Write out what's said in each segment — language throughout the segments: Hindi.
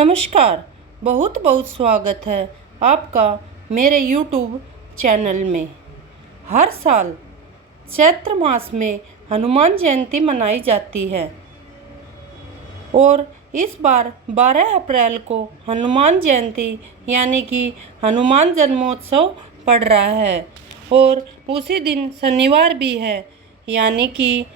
नमस्कार। बहुत बहुत स्वागत है आपका मेरे YouTube चैनल में। हर साल चैत्र मास में हनुमान जयंती मनाई जाती है और इस बार 12 अप्रैल को हनुमान जयंती यानी कि हनुमान जन्मोत्सव पड़ रहा है और उसी दिन शनिवार भी है, यानी कि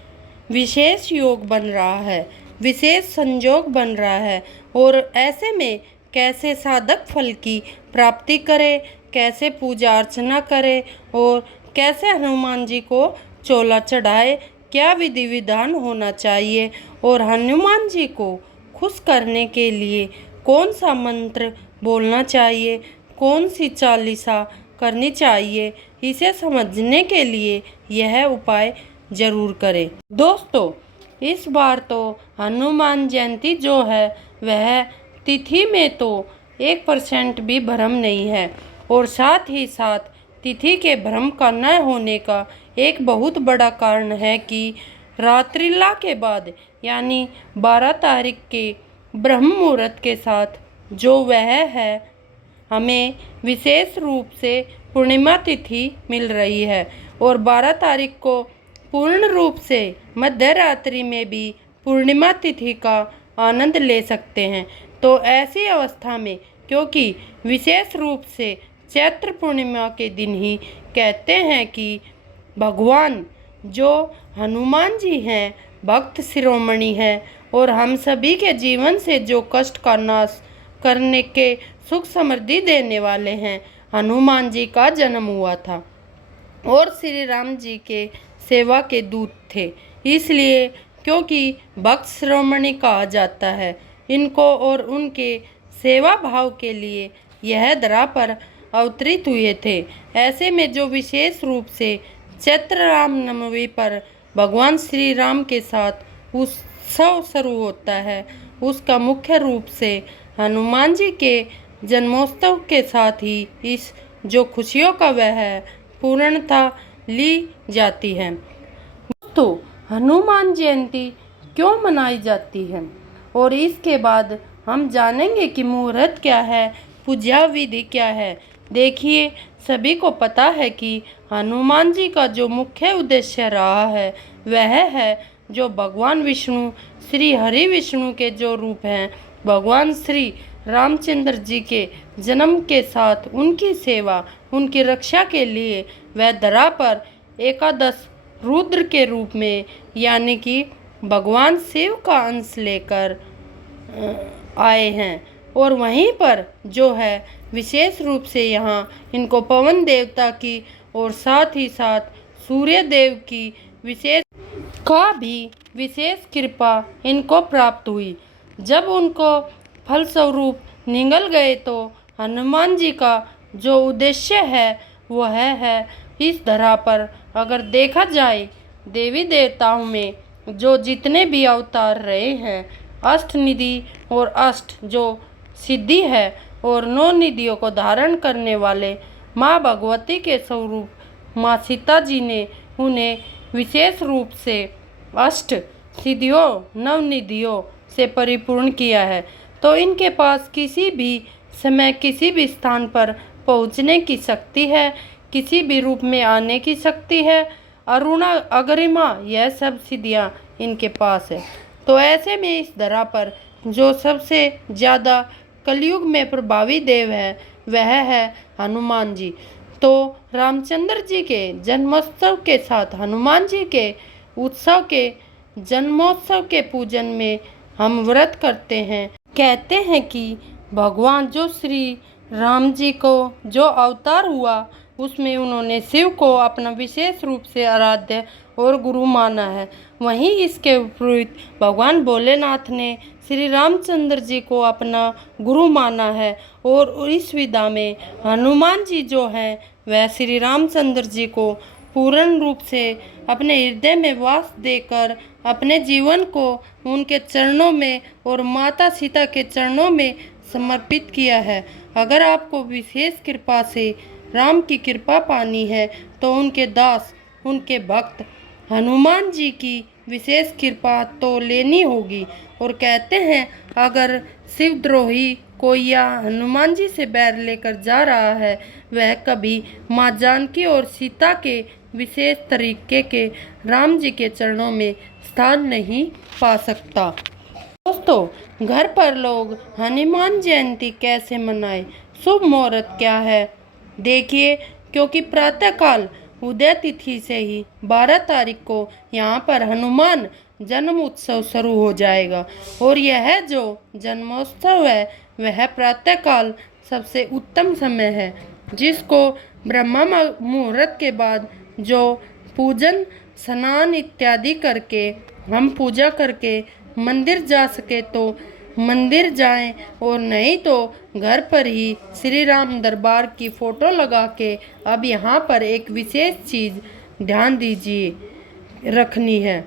विशेष योग बन रहा है, विशेष संयोग बन रहा है। और ऐसे में कैसे साधक फल की प्राप्ति करे, कैसे पूजा अर्चना करे और कैसे हनुमान जी को चोला चढ़ाए, क्या विधि विधान होना चाहिए और हनुमान जी को खुश करने के लिए कौन सा मंत्र बोलना चाहिए, कौन सी चालीसा करनी चाहिए, इसे समझने के लिए यह उपाय जरूर करें। दोस्तों, इस बार तो हनुमान जयंती जो है वह तिथि में तो 1% भी भ्रम नहीं है और साथ ही साथ तिथि के भ्रम का न होने का एक बहुत बड़ा कारण है कि रात्रिला के बाद यानी 12 तारीख के ब्रह्म मुहूर्त के साथ जो वह है, हमें विशेष रूप से पूर्णिमा तिथि मिल रही है और 12 तारीख को पूर्ण रूप से मध्य रात्रि में भी पूर्णिमा तिथि का आनंद ले सकते हैं। तो ऐसी अवस्था में, क्योंकि विशेष रूप से चैत्र पूर्णिमा के दिन ही कहते हैं कि भगवान जो हनुमान जी हैं भक्त शिरोमणि हैं और हम सभी के जीवन से जो कष्ट का नाश करने के सुख समृद्धि देने वाले हैं, हनुमान जी का जन्म हुआ था और श्री राम जी के सेवा के दूत थे। इसलिए क्योंकि भक्त शिरोमणि कहा जाता है इनको और उनके सेवा भाव के लिए यह धरा पर अवतरित हुए थे। ऐसे में जो विशेष रूप से चैत्र रामनवमी पर भगवान श्री राम के साथ उत्सव शुरू होता है, उसका मुख्य रूप से हनुमान जी के जन्मोत्सव के साथ ही इस जो खुशियों का वह है पूर्णता ली जाती है। दोस्तों, हनुमान जयंती क्यों मनाई जाती है और इसके बाद हम जानेंगे कि मुहूर्त क्या है, पूजा विधि क्या है। देखिए, सभी को पता है कि हनुमान जी का जो मुख्य उद्देश्य रहा है वह है जो भगवान विष्णु श्री हरि विष्णु के जो रूप हैं, भगवान श्री रामचंद्र जी के जन्म के साथ उनकी सेवा, उनकी रक्षा के लिए वह धरा पर एकादश रुद्र के रूप में यानी कि भगवान शिव का अंश लेकर आए हैं। और वहीं पर जो है विशेष रूप से यहाँ इनको पवन देवता की और साथ ही साथ सूर्य देव की विशेष कृपा इनको प्राप्त हुई। जब उनको फलस्वरूप निगल गए तो हनुमान जी का जो उद्देश्य है वह है इस धरा पर अगर देखा जाए देवी देवताओं में जो जितने भी अवतार रहे हैं, अष्ट निधि और अष्ट जो सिद्धि है और 9 निधियों को धारण करने वाले माँ भगवती के स्वरूप माँ सीता जी ने उन्हें विशेष रूप से अष्ट सिद्धियों 9 निधियों से परिपूर्ण किया है। तो इनके पास किसी भी समय किसी भी स्थान पर पहुँचने की शक्ति है, किसी भी रूप में आने की शक्ति है, अरुणा अगरिमा, यह सब सिद्धियाँ इनके पास है। तो ऐसे में इस धरा पर जो सबसे ज़्यादा कलयुग में प्रभावी देव है वह है हनुमान जी। तो रामचंद्र जी के जन्मोत्सव के साथ हनुमान जी के उत्सव के जन्मोत्सव के पूजन में हम व्रत करते हैं। कहते हैं कि भगवान जो श्री राम जी को जो अवतार हुआ उसमें उन्होंने शिव को अपना विशेष रूप से आराध्य और गुरु माना है। वहीं इसके विपरीत भगवान भोलेनाथ ने श्री रामचंद्र जी को अपना गुरु माना है और इस विधा में हनुमान जी जो हैं वह श्री रामचंद्र जी को पूर्ण रूप से अपने हृदय में वास देकर अपने जीवन को उनके चरणों में और माता सीता के चरणों में समर्पित किया है। अगर आपको विशेष कृपा से राम की कृपा पानी है तो उनके दास, उनके भक्त हनुमान जी की विशेष कृपा तो लेनी होगी। और कहते हैं अगर शिवद्रोही कोई या हनुमान जी से बैर लेकर जा रहा है, वह कभी माँ जानकी और सीता के विशेष तरीके के राम जी के चरणों में स्थान नहीं पा सकता। दोस्तों, घर पर लोग हनुमान जयंती कैसे मनाएं? शुभ मुहूर्त क्या है? देखिए, क्योंकि प्रातःकाल उदय तिथि से ही 12 तारीख को यहाँ पर हनुमान जन्म उत्सव शुरू हो जाएगा। और यह जो जन्मोत्सव है वह प्रातःकाल सबसे उत्तम समय है, जिसको ब्रह्म मुहूर्त के बाद जो पूजन स्नान इत्यादि करके हम पूजा करके मंदिर जा सके तो मंदिर जाएं, और नहीं तो घर पर ही श्री राम दरबार की फ़ोटो लगा के। अब यहाँ पर एक विशेष चीज़ ध्यान दीजिए रखनी है।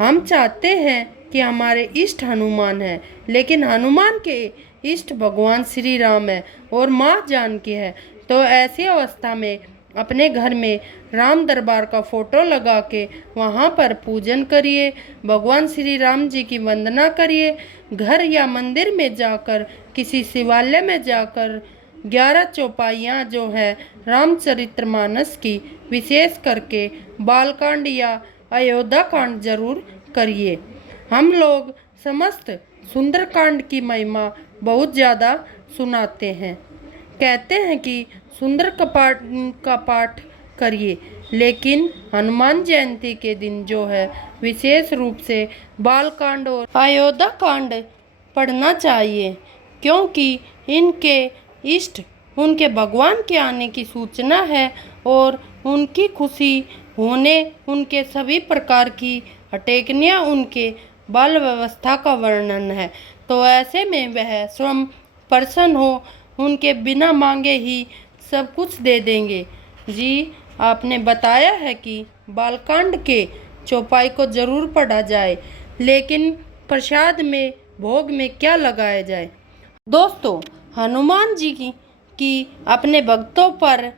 हम चाहते हैं कि हमारे इष्ट हनुमान है, लेकिन हनुमान के इष्ट भगवान श्री राम है और माँ जानकी है। तो ऐसी अवस्था में अपने घर में राम दरबार का फ़ोटो लगा के वहाँ पर पूजन करिए, भगवान श्री राम जी की वंदना करिए। घर या मंदिर में जाकर, किसी शिवालय में जाकर 11 चौपाइयाँ जो है रामचरितमानस की, विशेष करके बालकांड या अयोध्या कांड जरूर करिए। हम लोग समस्त सुंदरकांड की महिमा बहुत ज़्यादा सुनाते हैं। कहते हैं कि सुंदर कपाट का पाठ करिए, लेकिन हनुमान जयंती के दिन जो है विशेष रूप से बालकांड और अयोध्या कांड पढ़ना चाहिए, क्योंकि इनके इष्ट उनके भगवान के आने की सूचना है और उनकी खुशी होने उनके सभी प्रकार की अटेकनियाँ उनके बाल व्यवस्था का वर्णन है। तो ऐसे में वह स्वयं प्रसन्न हो, उनके बिना मांगे ही सब कुछ दे देंगे। जी, आपने बताया है कि बालकांड के चौपाई को जरूर पढ़ा जाए, लेकिन प्रसाद में भोग में क्या लगाया जाए? दोस्तों, हनुमान जी की अपने भक्तों पर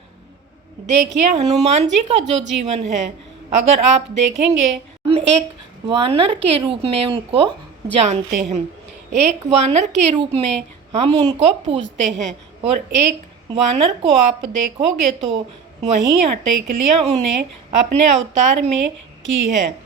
देखिए, हनुमान जी का जो जीवन है, अगर आप देखेंगे, हम एक वानर के रूप में उनको जानते हैं। एक वानर के रूप में हम उनको पूजते हैं, और एक वानर को आप देखोगे तो वहीं हटेकलियाँ उन्हें अपने अवतार में की है।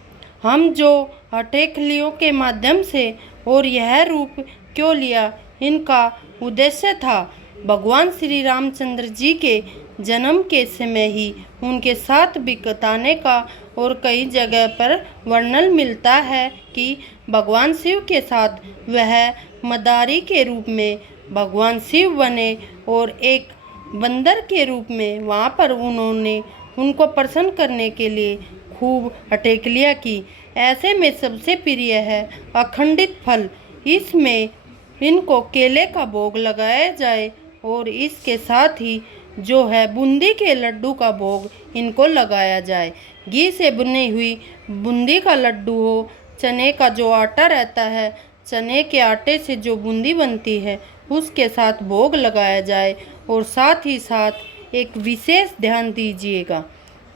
हम जो हटेकलियों के माध्यम से और यह रूप क्यों लिया, इनका उद्देश्य था भगवान श्री रामचंद्र जी के जन्म के समय ही उनके साथ बिताने का। और कई जगह पर वर्णन मिलता है कि भगवान शिव के साथ वह मदारी के रूप में भगवान शिव बने, और एक बंदर के रूप में वहाँ पर उन्होंने उनको प्रसन्न करने के लिए खूब अटेकलियाँ की। ऐसे में सबसे प्रिय है अखंडित फल, इसमें इनको केले का भोग लगाया जाए, और इसके साथ ही जो है बूंदी के लड्डू का भोग इनको लगाया जाए। घी से बुनी हुई बूंदी का लड्डू हो, चने का जो आटा रहता है, चने के आटे से जो बूंदी बनती है, उसके साथ भोग लगाया जाए। और साथ ही साथ एक विशेष ध्यान दीजिएगा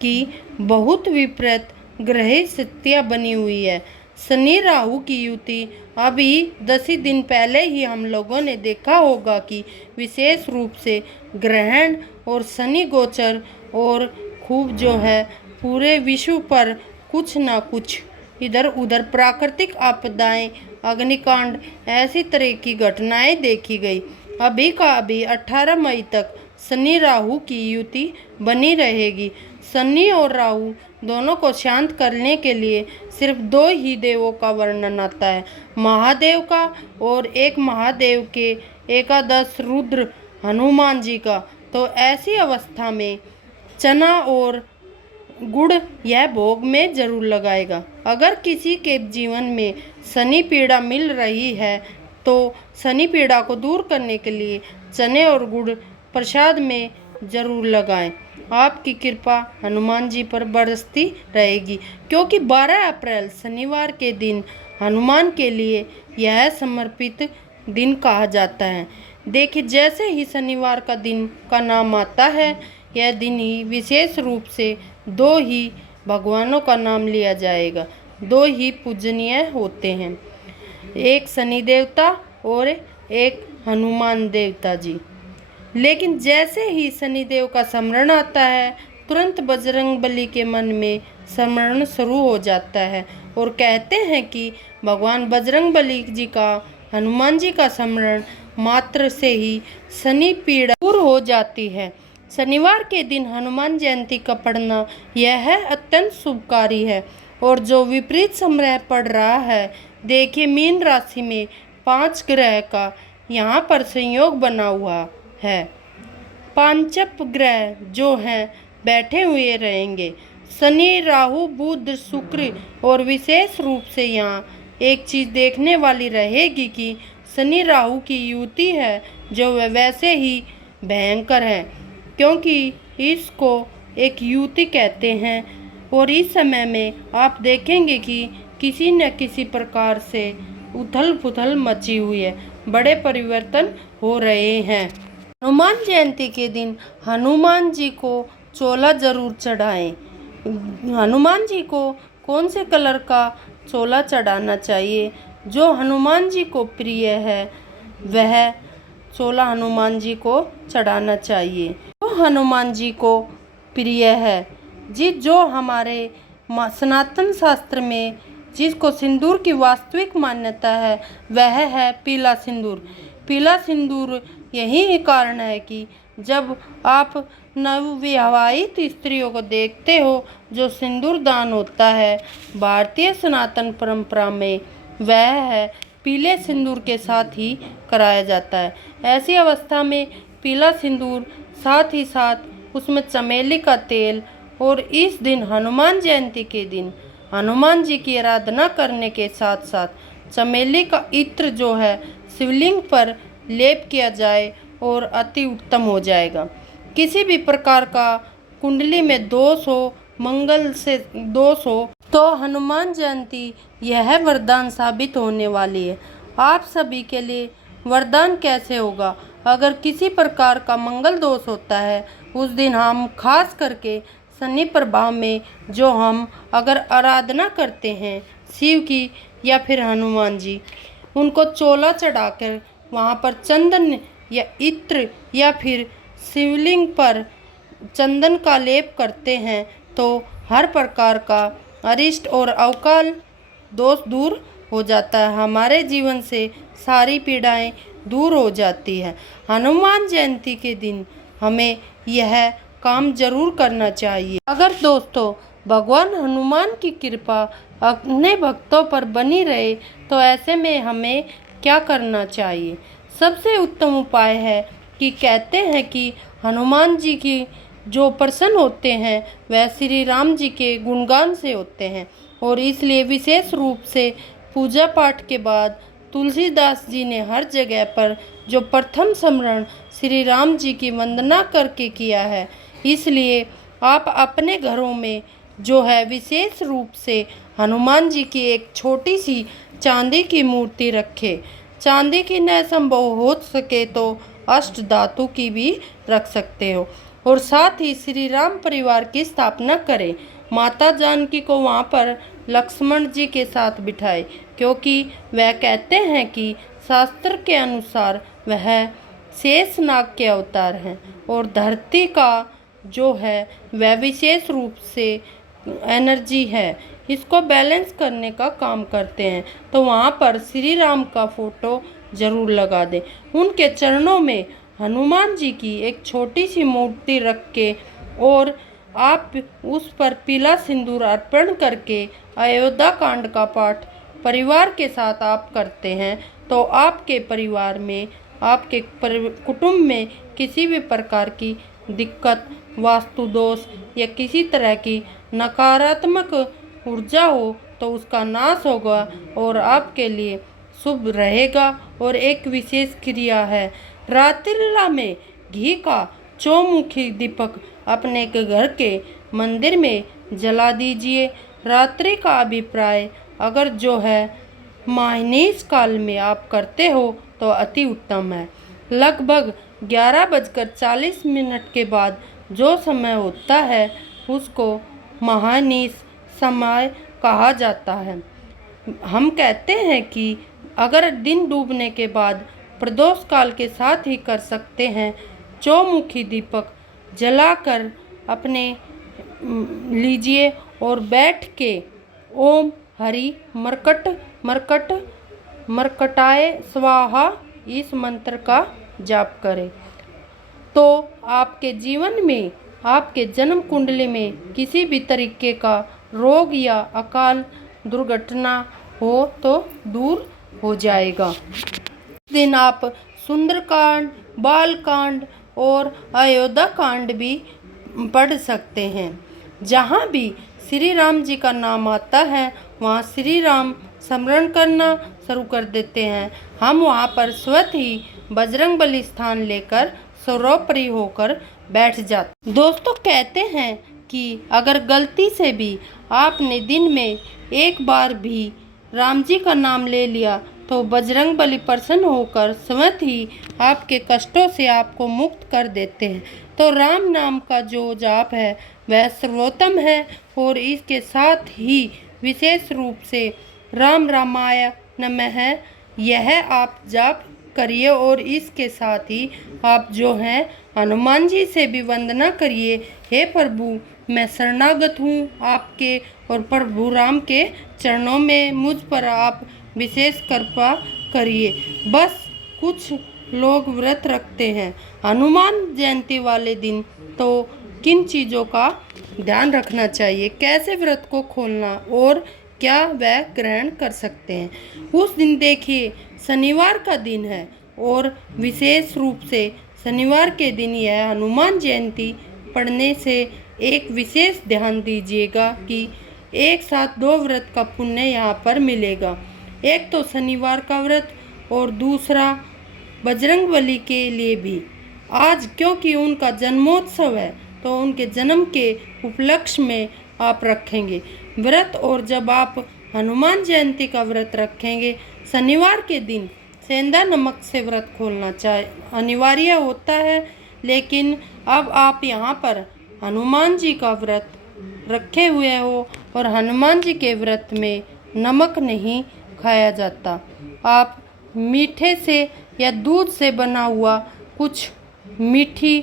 कि बहुत विपरीत ग्रह स्थितियाँ बनी हुई है। शनि राहु की युति अभी 10 ही दिन पहले ही हम लोगों ने देखा होगा कि विशेष रूप से ग्रहण और शनि गोचर, और खूब जो है पूरे विश्व पर कुछ ना कुछ इधर उधर प्राकृतिक आपदाएं, अग्निकांड, ऐसी तरह की घटनाएं देखी गई। अभी का अभी 18 मई तक शनि राहु की युति बनी रहेगी। शनि और राहु दोनों को शांत करने के लिए सिर्फ 2 ही देवों का वर्णन आता है, महादेव का और एक महादेव के एकादश रुद्र हनुमान जी का। तो ऐसी अवस्था में चना और गुड़ यह भोग में जरूर लगाएगा। अगर किसी के जीवन में शनि पीड़ा मिल रही है तो शनि पीड़ा को दूर करने के लिए चने और गुड़ प्रसाद में जरूर लगाएं। आपकी कृपा हनुमान जी पर बरसती रहेगी, क्योंकि 12 अप्रैल शनिवार के दिन हनुमान के लिए यह समर्पित दिन कहा जाता है। देखिए, जैसे ही शनिवार का दिन का नाम आता है, यह दिन ही विशेष रूप से 2 ही भगवानों का नाम लिया जाएगा। दो ही पूजनीय होते हैं, एक शनि देवता और एक हनुमान देवता जी। लेकिन जैसे ही शनिदेव का स्मरण आता है, तुरंत बजरंग बली के मन में स्मरण शुरू हो जाता है और कहते हैं कि भगवान बजरंग बली जी का, हनुमान जी का स्मरण मात्र से ही शनि पीड़ा दूर हो जाती है। शनिवार के दिन हनुमान जयंती का पढ़ना यह अत्यंत शुभकारी है। और जो विपरीत समय पड़ रहा है, देखिए मीन राशि में 5 ग्रह का यहाँ पर संयोग बना हुआ है। पांचप ग्रह जो हैं बैठे हुए रहेंगे, शनि, राहु, बुध, शुक्र। और विशेष रूप से यहाँ एक चीज़ देखने वाली रहेगी कि शनि राहु की युति है, जो वैसे ही भयंकर है, क्योंकि इसको एक युति कहते हैं। और इस समय में आप देखेंगे कि किसी न किसी प्रकार से उथल पुथल मची हुई है, बड़े परिवर्तन हो रहे हैं। हनुमान जयंती के दिन हनुमान जी को चोला जरूर चढ़ाएं। हनुमान जी को कौन से कलर का चोला चढ़ाना चाहिए? जो हनुमान जी को प्रिय है वह चोला हनुमान जी को चढ़ाना चाहिए। जो हनुमान जी को प्रिय है जी, जो हमारे सनातन शास्त्र में जिसको सिंदूर की वास्तविक मान्यता है, वह है पीला सिंदूर। पीला सिंदूर यही कारण है कि जब आप नवविवाहित स्त्रियों को देखते हो, जो सिंदूर दान होता है भारतीय सनातन परंपरा में, वह है पीले सिंदूर के साथ ही कराया जाता है। ऐसी अवस्था में पीला सिंदूर, साथ ही साथ उसमें चमेली का तेल, और इस दिन हनुमान जयंती के दिन हनुमान जी की आराधना करने के साथ साथ चमेली का इत्र जो है शिवलिंग पर लेप किया जाए और अति उत्तम हो जाएगा। किसी भी प्रकार का कुंडली में दोष हो, मंगल से दोष हो, तो हनुमान जयंती यह वरदान साबित होने वाली है। आप सभी के लिए वरदान कैसे होगा? अगर किसी प्रकार का मंगल दोष होता है, उस दिन हम खास करके शनि प्रभाव में जो हम अगर आराधना करते हैं शिव की या फिर हनुमान जी, उनको चोला चढ़ाकर वहाँ पर चंदन या इत्र या फिर शिवलिंग पर चंदन का लेप करते हैं, तो हर प्रकार का अरिष्ट और अवकाल दोष दूर हो जाता है। हमारे जीवन से सारी पीड़ाएं दूर हो जाती है। हनुमान जयंती के दिन हमें यह काम जरूर करना चाहिए। अगर दोस्तों भगवान हनुमान की कृपा अपने भक्तों पर बनी रहे, तो ऐसे में हमें क्या करना चाहिए? सबसे उत्तम उपाय है कि कहते हैं कि हनुमान जी की जो प्रसन्न होते हैं वह श्री राम जी के गुणगान से होते हैं। और इसलिए विशेष रूप से पूजा पाठ के बाद तुलसीदास जी ने हर जगह पर जो प्रथम स्मरण श्री राम जी की वंदना करके किया है, इसलिए आप अपने घरों में जो है विशेष रूप से हनुमान जी की एक छोटी सी चांदी की मूर्ति रखें। चांदी की न संभव हो सके तो अष्ट धातु की भी रख सकते हो। और साथ ही श्री राम परिवार की स्थापना करें। माता जानकी को वहाँ पर लक्ष्मण जी के साथ बिठाए, क्योंकि वह कहते हैं कि शास्त्र के अनुसार वह शेषनाग के अवतार हैं और धरती का जो है वह विशेष रूप से एनर्जी है, इसको बैलेंस करने का काम करते हैं। तो वहाँ पर श्री राम का फोटो जरूर लगा दें। उनके चरणों में हनुमान जी की एक छोटी सी मूर्ति रख के और आप उस पर पीला सिंदूर अर्पण करके अयोध्या कांड का पाठ परिवार के साथ आप करते हैं, तो आपके परिवार में, आपके कुटुंब में किसी भी प्रकार की दिक्कत, वास्तु दोष या किसी तरह की नकारात्मक ऊर्जा हो तो उसका नाश होगा और आपके लिए शुभ रहेगा। और एक विशेष क्रिया है, रात्रिला में घी का चौमुखी दीपक अपने घर के मंदिर में जला दीजिए। रात्रि का अभिप्राय अगर जो है माहिनीस काल में आप करते हो तो अति उत्तम है। लगभग 11:40 के बाद जो समय होता है उसको महानीस समय कहा जाता है। हम कहते हैं कि अगर दिन डूबने के बाद प्रदोष काल के साथ ही कर सकते हैं, चौमुखी दीपक जलाकर अपने लीजिए और बैठ के ओम हरि मरकट मरकट मरकटाय स्वाहा इस मंत्र का जाप करें, तो आपके जीवन में, आपके जन्म कुंडली में किसी भी तरीके का रोग या अकाल दुर्घटना हो तो दूर हो जाएगा। इस दिन आप सुंदरकांड, बालकांड और अयोध्या कांड भी पढ़ सकते हैं। जहाँ भी श्री राम जी का नाम आता है वहाँ श्री राम स्मरण करना शुरू कर देते हैं। हम वहाँ पर स्वतः ही बजरंगबली स्थान लेकर सर्वोपरि होकर बैठ जाते। दोस्तों, कहते हैं कि अगर गलती से भी आपने दिन में एक बार भी राम जी का नाम ले लिया तो बजरंगबली प्रसन्न होकर स्वतः ही आपके कष्टों से आपको मुक्त कर देते हैं। तो राम नाम का जो जाप है वह सर्वोत्तम है और इसके साथ ही विशेष रूप से राम रामाय नमः यह आप जाप करिए और इसके साथ ही आप जो हैं हनुमान जी से भी वंदना करिए। हे प्रभु, मैं शरणागत हूँ आपके और प्रभु राम के चरणों में मुझ पर आप विशेष कृपा करिए। बस कुछ लोग व्रत रखते हैं हनुमान जयंती वाले दिन, तो किन चीज़ों का ध्यान रखना चाहिए, कैसे व्रत को खोलना और क्या वह ग्रहण कर सकते हैं। उस दिन देखिए शनिवार का दिन है और विशेष रूप से शनिवार के दिन यह हनुमान जयंती पढ़ने से एक विशेष ध्यान दीजिएगा कि एक साथ दो व्रत का पुण्य यहाँ पर मिलेगा। एक तो शनिवार का व्रत और दूसरा बजरंगबली के लिए भी आज, क्योंकि उनका जन्मोत्सव है तो उनके जन्म के उपलक्ष्य में आप रखेंगे व्रत। और जब आप हनुमान जयंती का व्रत रखेंगे शनिवार के दिन सेंधा नमक से व्रत खोलना अनिवार्य होता है। लेकिन अब आप यहाँ पर हनुमान जी का व्रत रखे हुए हो और हनुमान जी के व्रत में नमक नहीं खाया जाता। आप मीठे से या दूध से बना हुआ कुछ मीठी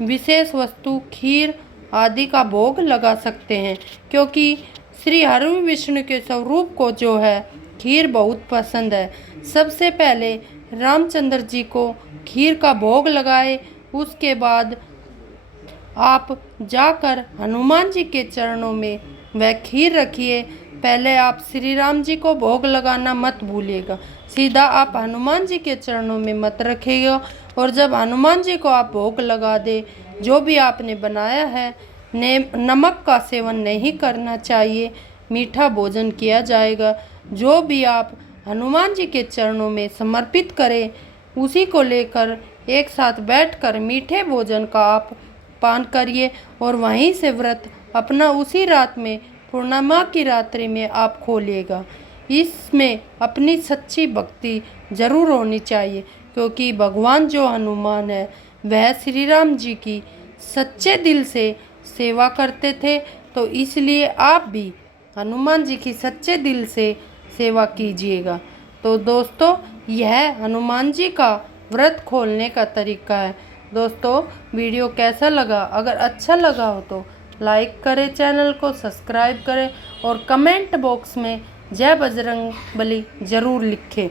विशेष वस्तु, खीर आदि का भोग लगा सकते हैं, क्योंकि श्री हरि विष्णु के स्वरूप को जो है खीर बहुत पसंद है। सबसे पहले रामचंद्र जी को खीर का भोग लगाए, उसके बाद आप जाकर हनुमान जी के चरणों में वह खीर रखिए। पहले आप श्री राम जी को भोग लगाना मत भूलिएगा, सीधा आप हनुमान जी के चरणों में मत रखिएगा। और जब हनुमान जी को आप भोग लगा दे, जो भी आपने बनाया है, नमक का सेवन नहीं करना चाहिए, मीठा भोजन किया जाएगा। जो भी आप हनुमान जी के चरणों में समर्पित करें उसी को लेकर एक साथ बैठकर मीठे भोजन का आप पान करिए और वहीं से व्रत अपना उसी रात में, पूर्णिमा की रात्रि में आप खोलिएगा। इसमें अपनी सच्ची भक्ति जरूर होनी चाहिए, क्योंकि भगवान जो हनुमान है वह श्री राम जी की सच्चे दिल से सेवा करते थे। तो इसलिए आप भी हनुमान जी की सच्चे दिल से सेवा कीजिएगा। तो दोस्तों, यह हनुमान जी का व्रत खोलने का तरीका है। दोस्तों, वीडियो कैसा लगा? अगर अच्छा लगा हो तो लाइक करें, चैनल को सब्सक्राइब करें और कमेंट बॉक्स में जय बजरंगबली ज़रूर लिखें।